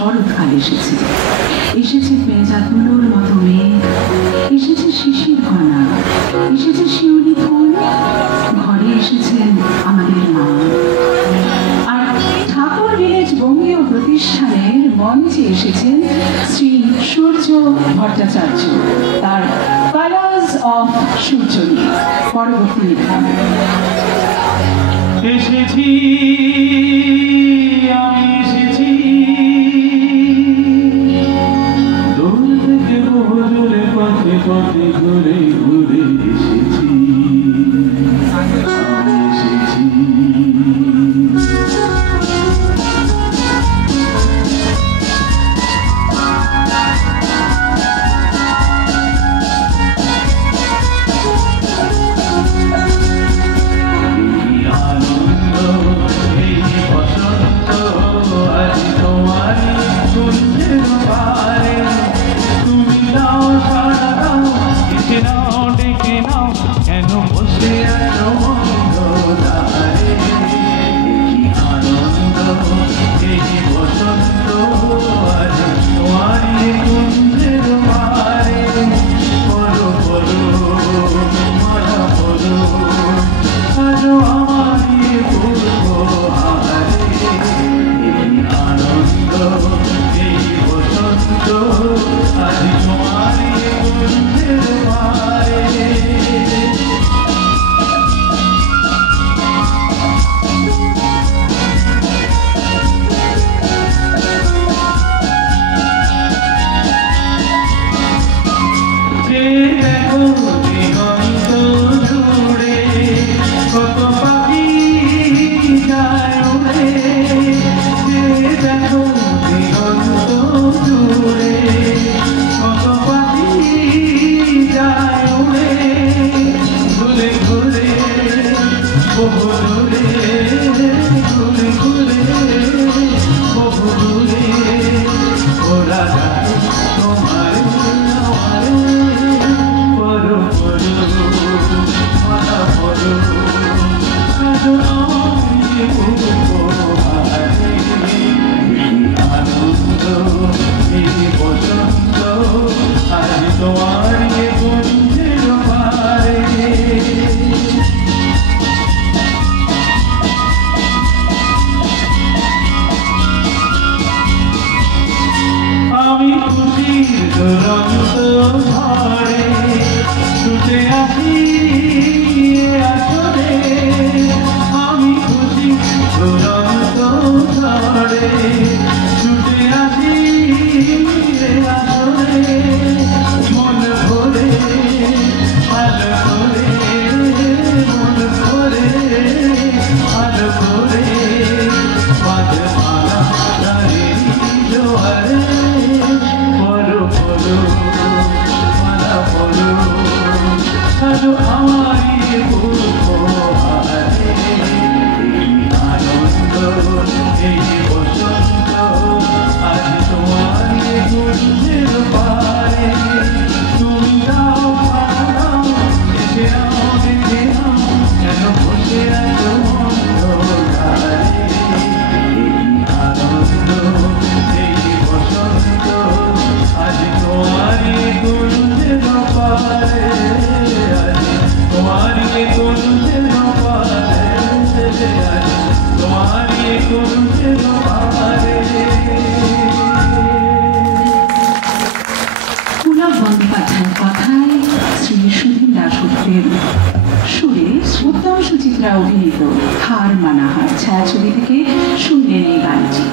শরৎকাল এসেছে, এসেছে পেঁচাগুলোর মতো মেঘ, এসেছে শিশির কণা, এসেছে শিউলি ফুল, ঘরে এসেছেন আমাদের মা। আর ঠাকুর ভিলেজ বঙ্গীয় প্রতিষ্ঠানের মঞ্চে এসেছেন শ্রী সূর্য ভট্টাচার্য, তার কালার্স অফ সূর্য নিয়ে পরবর্তী নিবেদন। এসেছি আমি এসেছি দূর থেকে বহু দূরে পথে পথে ঘুরে ঘুরে এসেছি আমি এসেছি। সুরে উত্তম সুচিত্রা অভিনীত হার মানা হার ছায়াছবি থেকে শুনলেন এই গানটি।